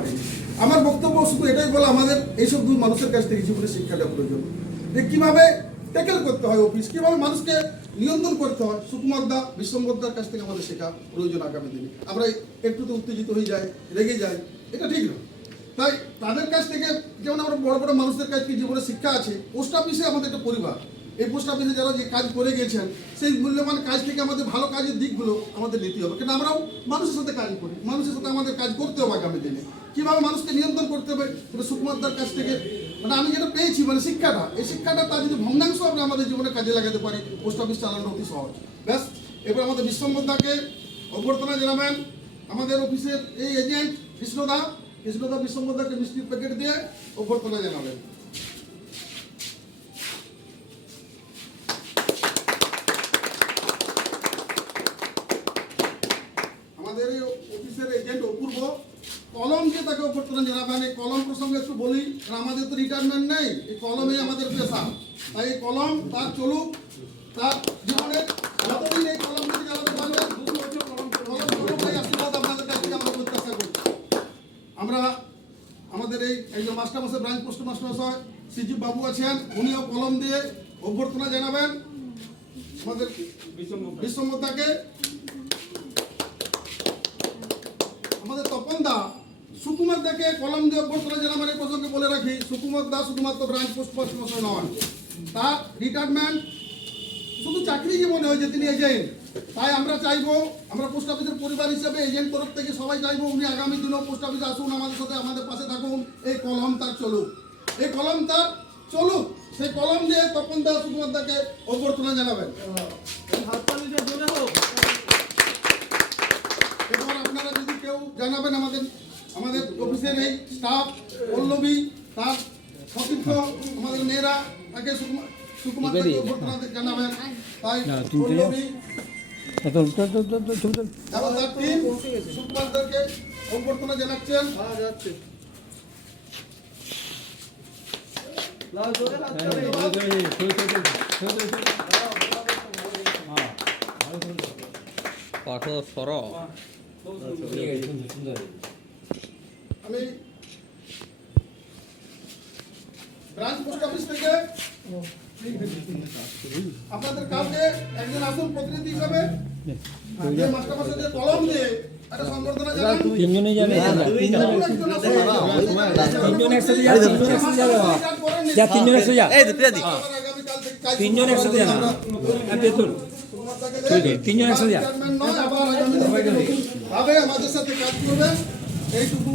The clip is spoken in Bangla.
পারিনি। আমার বক্তব্য শুধু এটাই বলা, আমাদের এইসব দুই মানুষের কাছ থেকে জীবনের শিক্ষাটা প্রয়োজন, যে কীভাবে ট্যাকেল করতে হয় অফিস, কীভাবে মানুষকে নিয়ন্ত্রণ করতে হয়। সুকুমারদা, বিশ্বম্বরদার কাছ থেকে আমাদের শেখা প্রয়োজন আগামী দিনে। আমরা একটু তো উত্তেজিত হয়ে যাই, রেগে যাই, এটা ঠিক না। তাই তাদের কাছ থেকে, যেমন আমরা বড় বড় মানুষদের কাছ থেকে জীবনের শিক্ষা আছে, পোস্ট অফিসে আমাদের একটা পরিবার, এই পোস্ট অফিসে যারা যে কাজ করে গেছেন, সেই মূল্যবান কাজ থেকে আমাদের ভালো কাজের দিকগুলো আমাদের নিতে হবে। কিন্তু আমরাও মানুষের সাথে কাজ করি, মানুষের সাথে আমাদের কাজ করতে হবে আগামী দিনে। কীভাবে মানুষকে নিয়ন্ত্রণ করতে হবে, সেটা সুকুমারদার কাছ থেকে মানে আমি যেটা পেয়েছি, মানে শিক্ষাটা, এই শিক্ষাটা তার যদি ভগ্নাংশ আমরা আমাদের জীবনে কাজে লাগাতে পারি, পোস্ট অফিস চালানো অতি সহজ। ব্যাস, এবার আমাদের বিশ্বম্বরদাকে অভ্যর্থনা জানাবেন। আমাদের অফিসের এই এজেন্ট কৃষ্ণদা বিশ্বম্বরদাকে মিষ্টির প্যাকেট দিয়ে অভ্যর্থনা জানাবেন। আমাদের এই অফিসের এজেন্ট অপূর্ব কলম দিয়ে তাকে অভ্যর্থনা জানাবেন। এই কলম প্রসঙ্গে একটু বলি, আমাদের তো রিটায়ারমেন্ট নেই, এই কলমে আমাদের পেশা। তাই এই কলম তার চলুক, তার জীবনের যতদিন এই কলম দিয়ে চালাতে পারবেন, কলম চলুক, এই আশীর্বাদ আপনাদের কাছ থেকে আমরা প্রত্যাশা করি। আমরা আমাদের এই একজন মাস্টারমশাই, ব্রাঞ্চ পোস্ট মাস্টারমশাই সিজিব বাবু আছেন, উনিও কলম দিয়ে অভ্যর্থনা জানাবেন আমাদের বিশ্বম্বরদাকে। আমাদের তপনদা সুকুমারদাকে কলম দিয়ে অভ্যর্থনা জানাবেন। এই প্রসঙ্গে বলে রাখি, সুকুমারদা শুধুমাত্র ব্রাঞ্চ পোস্ট মাস্টারমশাই নন, তার রিটায়ারমেন্ট শুধু চাকরি জীবনে হয়েছে, তিনি এজেন্ট। তাই আমরা চাইবো, আমরা পোস্ট অফিসের পরিবার হিসেবে এজেন্ট তরফ থেকে সবাই চাইবো উনি আগামী দিনেও পোস্ট অফিসে আসুন, আমাদের সাথে, আমাদের পাশে থাকুন। এই কলম তার চলুক, এই কলম তার চলুক। সেই কলম দিয়ে তপনদা সুকুমারদাকে অভ্যর্থনা জানাবেন। এবার আপনারা যদি কেউ জানাবেন, আমাদের অফিসের এই স্টাফ, পল্লবী, তার সতীর্থ, আমাদের মেয়েরা, তাকে সুকুমারদাকে অভ্যর্থনা জানাবেন। তাই পল্লবী সুকুমারদাকে অভ্যর্থনা জানাচ্ছেন। আমি ব্রাঞ্চ পোস্ট অফিস থেকে আপনাদের কাছে একজন আসুন প্রতিনিধি হিসাবে, মাস্টারমশাইদের কলম দিয়ে একটা সংবর্ধনা জানান। তিনজনে যাবে, তিনজন একসাথে যাবে, তিনজন একসাথে যাবে, তিনজন একসাথে যাবে, তিনজন একসাথে যাবে, আমাদের সাথে কাজ করবেন, এইটুকু